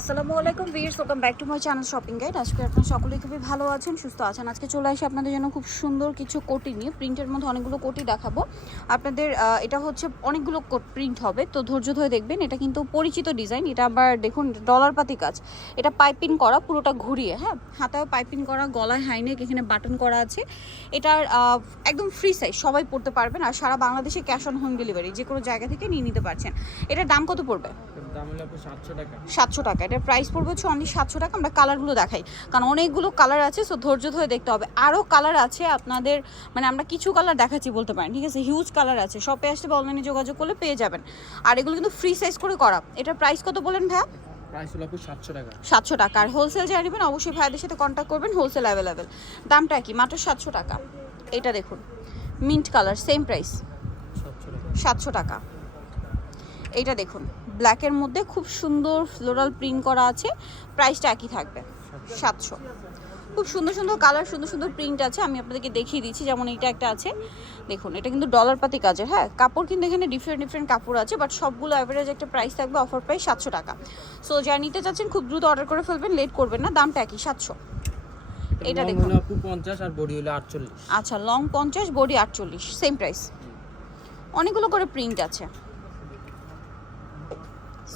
আসসালামু আলাইকুম viewers welcome back to my channel shopping guide আজকে আপনারা সকলেই খুবই ভালো আছেন সুস্থ আছেন। আজকে চলে আসি আপনাদের জন্য খুব সুন্দর কিছু কোটি নিয়ে। প্রিন্টের মধ্যে অনেকগুলো কোটি দেখাবো। আপনাদের এটা হচ্ছে অনেকগুলো কোট প্রিন্ট হবে। তো ধৈর্য ধরে দেখবেন এটা কিন্তু পরিচিত ডিজাইন এটা আবার দেখুন ডলার পাতি কাজ। এটা পাইপিং করা পুরোটা ঘুরিয়ে হ্যাঁ? হাতায় পাইপিং করা গলায় হাইনেক এখানে বাটন করা আছে। এটার একদম ফ্রি সাইজ সবাই পড়তে পারবেন। আর সারা বাংলাদেশে ক্যাশ অন হোম ডেলিভারি যে কোনো জায়গা থেকে নিয়ে নিতে পারছেন। এটার দাম কত পড়বে? টাকা। সাতশো টাকা। এটার প্রাইস পড়বে হচ্ছে অনলি সাতশো টাকা। আমরা কালারগুলো দেখাই। কারণ অনেকগুলো কালার আছে সো ধৈর্য ধরে দেখতে হবে। আরও কালার আছে আপনাদের মানে আমরা কিছু কালার দেখাচ্ছি বলতে পারেন ঠিক আছে? হিউজ কালার আছে। শপে আসতে বা অনলাইনে যোগাযোগ করলে পেয়ে যাবেন। আর এগুলো কিন্তু ফ্রি সাইজ করে করা। এটার প্রাইস কত বলেন আপু সাতশো টাকা। আর হোলসেল যা নেবেন অবশ্যই ভাইয়াদের সাথে কন্ট্যাক্ট করবেন হোলসেল অ্যাভেলেবেল দামটা কি? মাত্র সাতশো টাকা। এটা দেখুন। মিন্ট কালার সেম প্রাইস সাতশো টাকা। এইটা দেখুন ব্ল্যাকের মধ্যে খুব সুন্দর ফ্লোরাল প্রিন্ট করা আছে প্রাইসটা একই থাকবে সাতশো। খুব সুন্দর সুন্দর কালার সুন্দর সুন্দর প্রিন্ট আছে আমি আপনাদেরকে দেখিয়ে দিচ্ছি যেমন এইটা একটা আছে। দেখুন এটা কিন্তু ডলার পাতি কাজের হ্যাঁ? কাপড় কিন্তু এখানে ডিফারেন্ট ডিফারেন্ট কাপড় আছে বাট সবগুলো অ্যাভারেজ একটা প্রাইস থাকবে অফার প্রাইস সাতশো টাকা। সো যা নিতে চাচ্ছেন খুব দ্রুত অর্ডার করে ফেলবেন লেট করবেন না দামটা একই সাতশো। এটা দেখুন। পঞ্চাশ আর বডি হলো আটচল্লিশ। আচ্ছা লং পঞ্চাশ বডি আটচল্লিশ সেম প্রাইস অনেকগুলো করে প্রিন্ট আছে।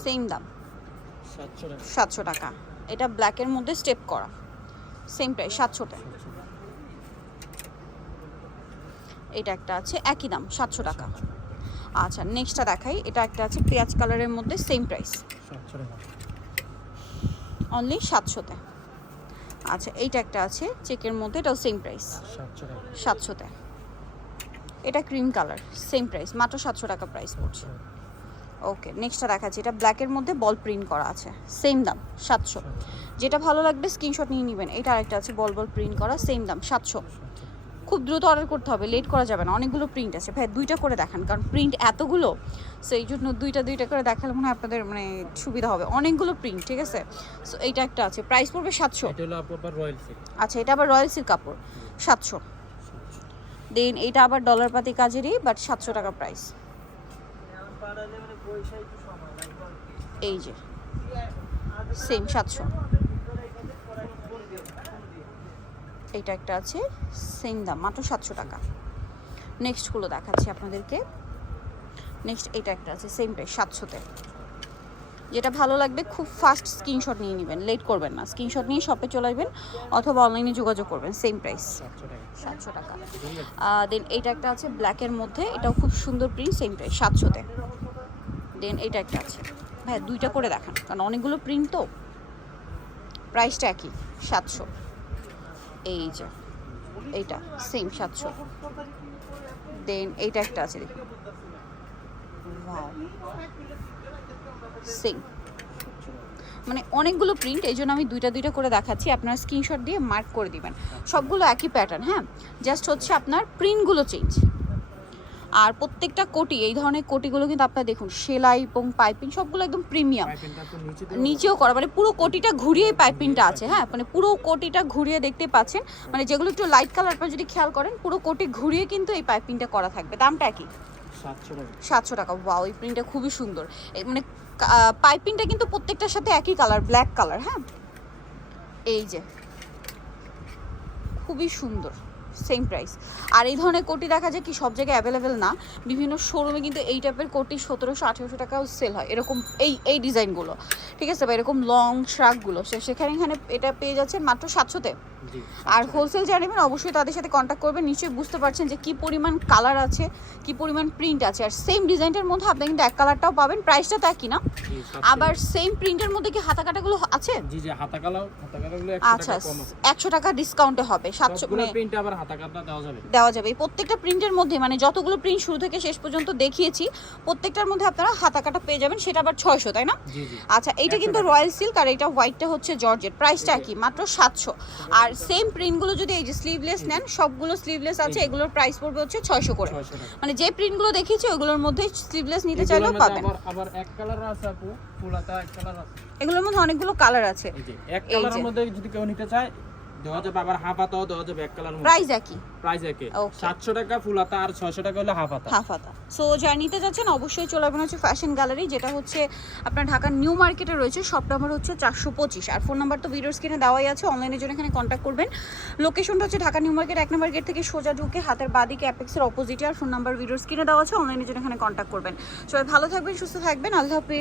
সেম দাম। সাতশো টাকা। এটা ব্ল্যাকের মধ্যে স্টেপ করা। সেম প্রাইস সাতশো টাকা। এটা একটা আছে একই দাম সাতশো টাকা। আচ্ছা নেক্সটটা দেখাই। এটা একটা আছে পেঁয়াজ কালারের মধ্যে সেম প্রাইস অনলি সাতশোতে আচ্ছা এইটা একটা আছে চেকের মধ্যে এটাও সেম প্রাইস সাতশোতে এটা ক্রিম কালার সেম প্রাইস মাত্র সাতশো টাকা প্রাইস পড়ছে। ওকে নেক্সটটা দেখাচ্ছি। এটা ব্ল্যাকের মধ্যে বল প্রিন্ট করা আছে। সেম দাম সাতশো। যেটা ভালো লাগবে স্ক্রিনশট নিয়ে নেবেন। এটা আরেকটা আছে বল বল প্রিন্ট করা সেম দাম সাতশো। খুব দ্রুত অর্ডার করতে হবে লেট করা যাবে না। অনেকগুলো প্রিন্ট আছে। ভাই দুইটা করে দেখান কারণ প্রিন্ট এতগুলো সো এই জন্য দুইটা দুইটা করে দেখালে মনে হয় আপনাদের মানে সুবিধা হবে। অনেকগুলো প্রিন্ট ঠিক আছে? সো এইটা একটা আছে। প্রাইস পড়বে সাতশো। এটা হলো আপু রয়্যাল সিল্ক আচ্ছা এটা আবার রয়্যাল সিল্ক কাপড় সাতশো। দেন এটা আবার ডলার পাতি কাজেরই বাট সাতশো টাকা প্রাইস এই যে। সেম সাতশো। এইটা একটা আছে সেম দাম, মাত্র সাতশো টাকা। নেক্সটগুলো দেখাচ্ছি আপনাদেরকে। নেক্সট এটা একটা আছে সেম প্রাইস সাতশোতে। যেটা ভালো লাগবে খুব ফাস্ট স্ক্রিনশট নিয়ে নেবেন। লেট করবেন না। স্ক্রিনশট নিয়ে শপে চলে আসবেন অথবা অনলাইনে যোগাযোগ করবেন সেম প্রাইস সাতশো টাকা। দেন এইটা একটা আছে ব্ল্যাকের মধ্যে। এটাও খুব সুন্দর প্রিন্ট সেম প্রাইস সাতশোতে। দেন এইটা একটা আছে। ভাই দুইটা করে দেখান কারণ অনেকগুলো প্রিন্ট তো। প্রাইসটা একই সাতশো। এই যে এইটা সেম সাতশো। দেন এইটা একটা আছে দেখুন। সেম মানে অনেকগুলো প্রিন্ট এই জন্য আমি দুইটা দুইটা করে দেখাচ্ছি। আপনার স্ক্রিনশট দিয়ে মার্ক করে দিবেন। সবগুলো একই প্যাটার্ন হ্যাঁ? জাস্ট হচ্ছে আপনার প্রিন্টগুলো চেঞ্জ আর প্রত্যেকটা কোটি এই ধরনের কোটিগুলো কিন্তু আপনারা দেখুন সেলাই এবং পাইপিং সবগুলো একদম প্রিমিয়াম নিচেও করা মানে পুরো কোটিটা ঘুরিয়ে পাইপিংটা আছে হ্যাঁ? মানে পুরো কোটিটা ঘুরিয়ে দেখতে পাচ্ছেন। মানে যেগুলো একটু লাইট কালার আপনারা যদি খেয়াল করেন পুরো কোটি ঘুরিয়ে কিন্তু এই পাইপিংটা করা থাকবে। দামটা কি সাতশো টাকা। সাতশো টাকা। ওয়াও এই প্রিন্টটা খুবই সুন্দর। মানে পাইপিংটা কিন্তু প্রত্যেকটার সাথে একই কালার, ব্ল্যাক কালার হ্যাঁ? এই যে। খুবই সুন্দর সেম প্রাইস আর এই ধরনের কোটি দেখা যায় কি, সব জায়গায় অ্যাভেলেবেল না। বিভিন্ন শোরুমে কিন্তু এই টাইপের কোটি সতেরোশো, আঠেরোশো টাকাও সেল হয়। এরকম এই এই ডিজাইনগুলো ঠিক আছে? বা এরকম লং শ্রাকগুলো সেখানে এখানে এটা পেয়ে যাচ্ছেন মাত্র সাতশোতে। আর হোলসেল যারা নেবেন অবশ্যই তাদের সাথে কন্ট্যাক্ট করবেন। নিশ্চয়ই বুঝতে পারছেন যে কি পরিমাণ কালার আছে কি পরিমাণ প্রিন্ট আছে। আর সেম ডিজাইনটার মধ্যে আপনি কিন্তু এক কালারটাও পাবেন প্রাইসটা তা কি না আবার সেম প্রিন্টের মধ্যে কি হাতা কাটাগুলো আছে? জি জি হাতা কালাও হাতা কালাগুলো আচ্ছা একশো টাকা ডিসকাউন্টে হবে। সাতশো মানে প্রিন্ট আবার হাতা কাটা দেওয়া যাবে। দেওয়া যাবে। এই প্রত্যেকটা প্রিন্টের মধ্যে মানে যতগুলো প্রিন্ট শুরু থেকে শেষ পর্যন্ত দেখিয়েছি প্রত্যেকটার মধ্যে আপনারা হাতা কাটা পেয়ে যাবেন। সেটা আবার ছয়শো তাই না? আচ্ছা এইটা কিন্তু রয়্যাল সিল্ক আর এটা হোয়াইটটা হচ্ছে জর্জেট প্রাইসটা কি মাত্র সাতশো। আর সেম প্রিন্টগুলো যদি এই যে স্লিভলেস নেন সবগুলো স্লিভলেস আছে এগুলোর প্রাইস পড়বে হচ্ছে ছয়শো করে। মানে যে প্রিন্টগুলো দেখিয়েছি ওগুলোর মধ্যে স্লিভলেস নিতে চাইলেও পাবেন। আবার এক কালার আছে আপু ফুলাতা এক কালার আছে। এগুলোর মধ্যে অনেকগুলো কালার আছে। এক কালারের মধ্যে যদি কেউ নিতে চায় দেওয়া যাবে আবার হাফ হাতাও দেওয়া যাবে এক কালার প্রাইস একই। প্রাইস একে Okay. সাতশো টাকা ফুল হাতা আর ছয়শো টাকা হলে হাফ হাতা। হাফ হাতা। সো যারা নিতে যাচ্ছেন অবশ্যই চলে আসবেন হচ্ছে ফ্যাশন গ্যালারি যেটা হচ্ছে আপনার ঢাকার নিউ মার্কেটে রয়েছে। শপ নাম্বার হচ্ছে চারশো পঁচিশ। আর ফোন নাম্বার তো ভিডিওর স্ক্রিনে দেওয়াই আছে। অনলাইনের জন্য এখানে কন্ট্যাক্ট করবেন। লোকেশনটা হচ্ছে ঢাকা নিউ মার্কেট এক নম্বর গেট থেকে সোজা ঢুকে হাতের বাদিকে অ্যাপেক্সের অপোজিটে আর ফোন নাম্বার ভিডিওর স্ক্রিনে দেওয়া আছে। অনলাইনের জন্য এখানে কন্ট্যাক্ট করবেন। সবাই ভালো থাকবেন সুস্থ থাকবেন। আল্লাহ হাফিজ।